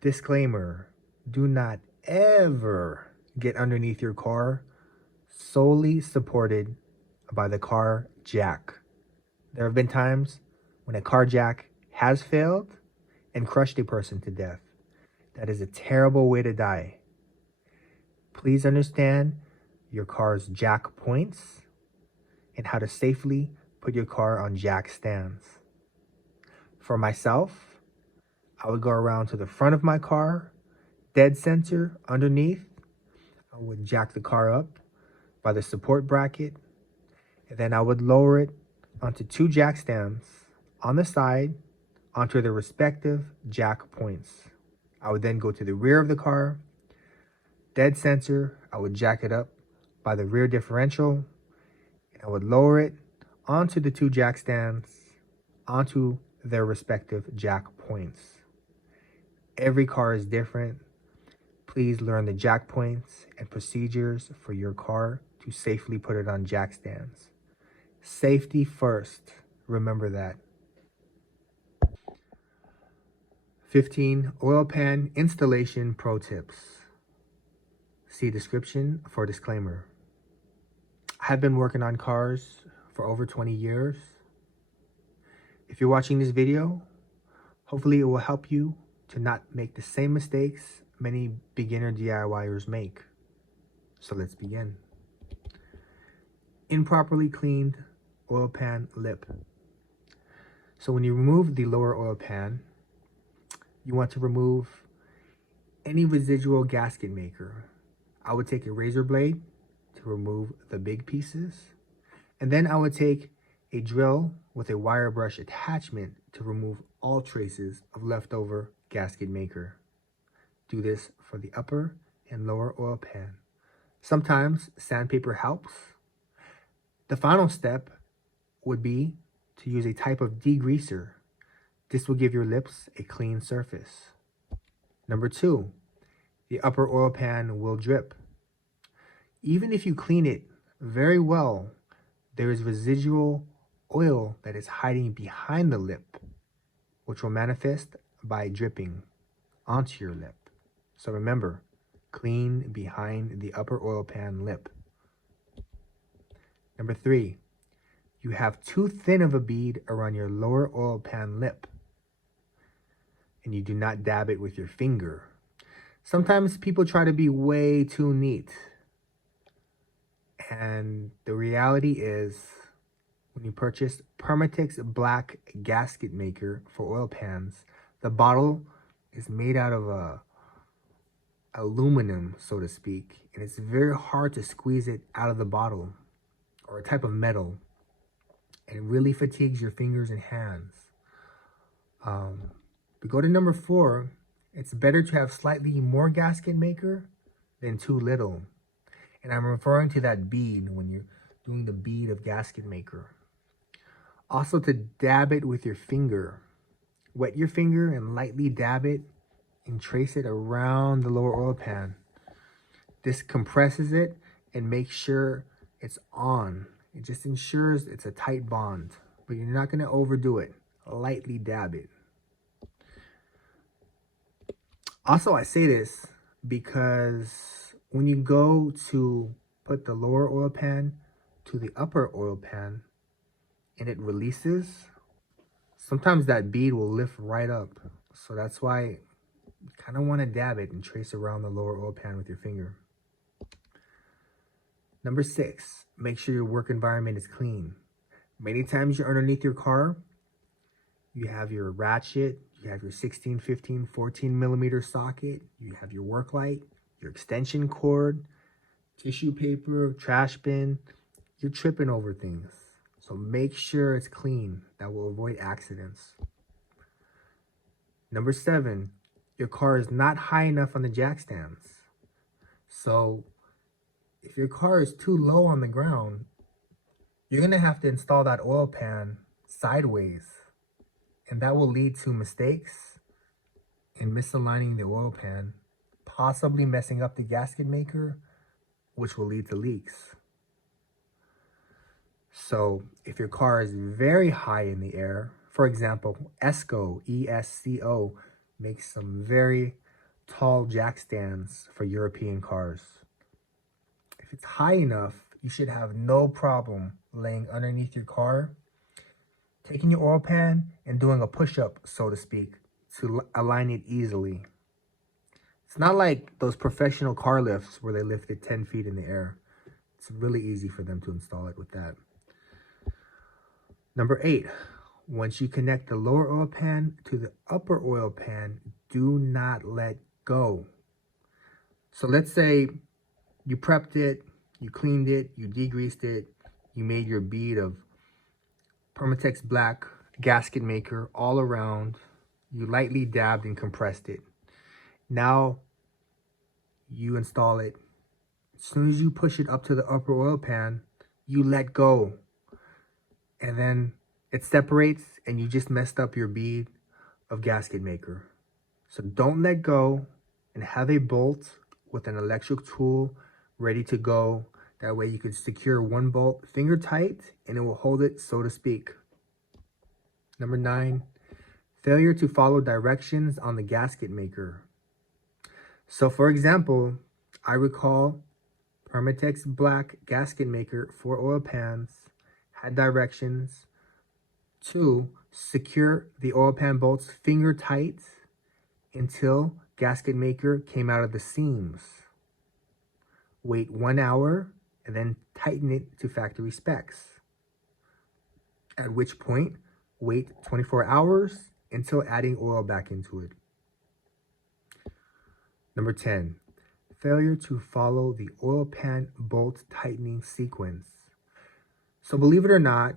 Disclaimer, do not ever get underneath your car solely supported by the car jack. There have been times when a car jack has failed and crushed a person to death. That is a terrible way to die. Please understand your car's jack points and how to safely put your car on jack stands. For myself, I would go around to the front of my car, dead center underneath. I would jack the car up by the support bracket, and then I would lower it onto two jack stands on the side onto their respective jack points. I would then go to the rear of the car, dead center, I would jack it up by the rear differential, and I would lower it onto the two jack stands onto their respective jack points. Every car is different. Please learn the jack points and procedures for your car to safely put it on jack stands. Safety first, remember that. 15 oil pan installation pro tips. See description for disclaimer. I have been working on cars for over 20 years. If you're watching this video, hopefully it will help you to not make the same mistakes many beginner DIYers make. So let's begin. Improperly cleaned oil pan lip. So when you remove the lower oil pan, you want to remove any residual gasket maker. I would take a razor blade to remove the big pieces, and then I would take a drill with a wire brush attachment to remove all traces of leftover gasket maker. Do this for the upper and lower oil pan. Sometimes sandpaper helps. The final step would be to use a type of degreaser. This will give your lips a clean surface. Number 2, the upper oil pan will drip. Even if you clean it very well, there is residual oil that is hiding behind the lip, which will manifest by dripping onto your lip. So remember, clean behind the upper oil pan lip. Number 3, you have too thin of a bead around your lower oil pan lip, and you do not dab it with your finger. Sometimes people try to be way too neat, and the reality is, when you purchase Permatex Black Gasket Maker for oil pans, the bottle is made out of aluminum, so to speak, and it's very hard to squeeze it out of the bottle, or a type of metal, and it really fatigues your fingers and hands. We go to number 4. It's better to have slightly more gasket maker than too little. And I'm referring to that bead when you're doing the bead of gasket maker. Also, to dab it with your finger. Wet your finger and lightly dab it and trace it around the lower oil pan. This compresses it and makes sure it's on. It just ensures it's a tight bond, but you're not going to overdo it. Lightly dab it. Also, I say this because when you go to put the lower oil pan to the upper oil pan and it releases, sometimes that bead will lift right up. So that's why you kind of want to dab it and trace around the lower oil pan with your finger. Number 6, make sure your work environment is clean. Many times you're underneath your car, you have your ratchet, you have your 16, 15, 14 millimeter socket, you have your work light, your extension cord, tissue paper, trash bin. You're tripping over things. So make sure it's clean. That will avoid accidents. Number 7, your car is not high enough on the jack stands. So if your car is too low on the ground, you're going to have to install that oil pan sideways. And that will lead to mistakes in misaligning the oil pan, possibly messing up the gasket maker, which will lead to leaks. So if your car is very high in the air, for example, ESCO, ESCO makes some very tall jack stands for European cars. If it's high enough, you should have no problem laying underneath your car, taking your oil pan and doing a push-up, so to speak, to align it easily. It's not like those professional car lifts where they lift it 10 feet in the air. It's really easy for them to install it with that. Number 8, once you connect the lower oil pan to the upper oil pan, do not let go. So let's say you prepped it, you cleaned it, you degreased it, you made your bead of Permatex Black gasket maker all around, you lightly dabbed and compressed it. Now you install it. As soon as you push it up to the upper oil pan, you let go. And then it separates and you just messed up your bead of gasket maker. So don't let go and have a bolt with an electric tool ready to go. That way you can secure one bolt finger tight and it will hold it, so to speak. Number 9, failure to follow directions on the gasket maker. So for example, I recall Permatex Black gasket maker for oil pans had directions to secure the oil pan bolts finger tight until gasket maker came out of the seams. Wait 1 hour and then tighten it to factory specs. At which point, wait 24 hours until adding oil back into it. Number 10, failure to follow the oil pan bolt tightening sequence. So believe it or not,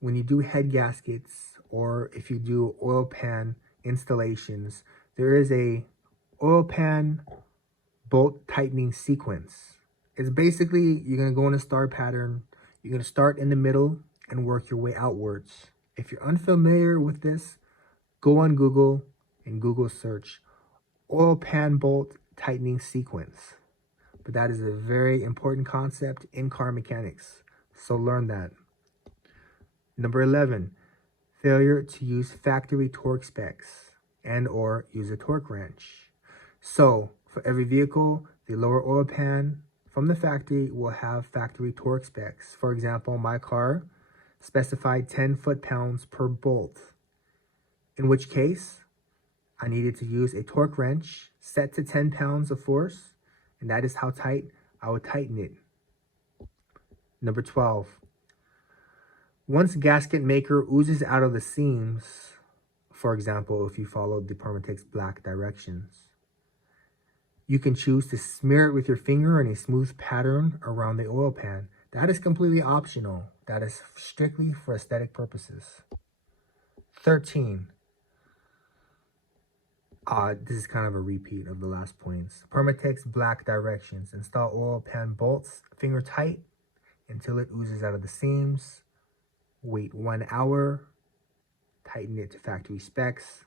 when you do head gaskets or if you do oil pan installations, there is a oil pan bolt tightening sequence. It's basically, you're going to go in a star pattern. You're going to start in the middle and work your way outwards. If you're unfamiliar with this, go on Google and Google search oil pan bolt tightening sequence. But that is a very important concept in car mechanics. So learn that. Number 11, failure to use factory torque specs and or use a torque wrench. So for every vehicle, the lower oil pan from the factory will have factory torque specs. For example, my car specified 10 foot-pounds per bolt, in which case I needed to use a torque wrench set to 10 pounds of force, and that is how tight I would tighten it. Number 12, once gasket maker oozes out of the seams, for example, if you followed the Permatex Black directions, you can choose to smear it with your finger in a smooth pattern around the oil pan. That is completely optional. That is strictly for aesthetic purposes. 13. This is kind of a repeat of the last points. Permatex Black directions. Install oil pan bolts finger tight until it oozes out of the seams. Wait 1 hour. Tighten it to factory specs.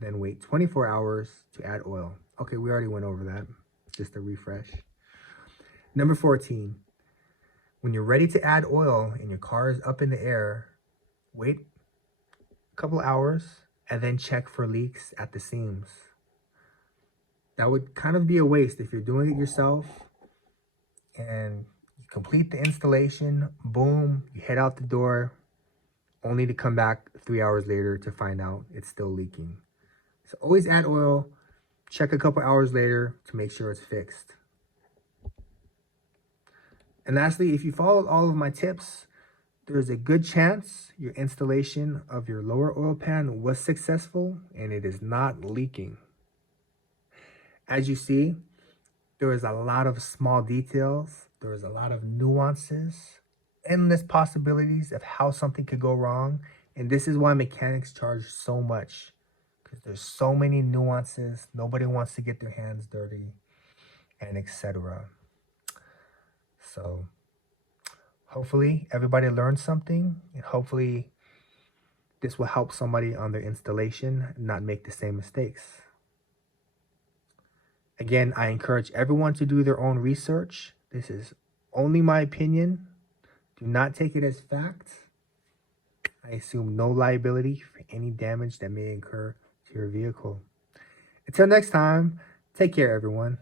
Then wait 24 hours to add oil. Okay, we already went over that. Just a refresh. Number 14. When you're ready to add oil and your car is up in the air, wait a couple hours and then check for leaks at the seams. That would kind of be a waste if you're doing it yourself and you complete the installation, boom, you head out the door, only to come back 3 hours later to find out it's still leaking. So always add oil, check a couple hours later to make sure it's fixed. And lastly, if you followed all of my tips, there's a good chance your installation of your lower oil pan was successful and it is not leaking. As you see, there is a lot of small details. There is a lot of nuances, endless possibilities of how something could go wrong. And this is why mechanics charge so much, because there's so many nuances. Nobody wants to get their hands dirty and etc. So hopefully everybody learned something, and hopefully this will help somebody on their installation not make the same mistakes. Again, I encourage everyone to do their own research. This is only my opinion. Do not take it as fact. I assume no liability for any damage that may occur to your vehicle. Until next time, Take care, everyone.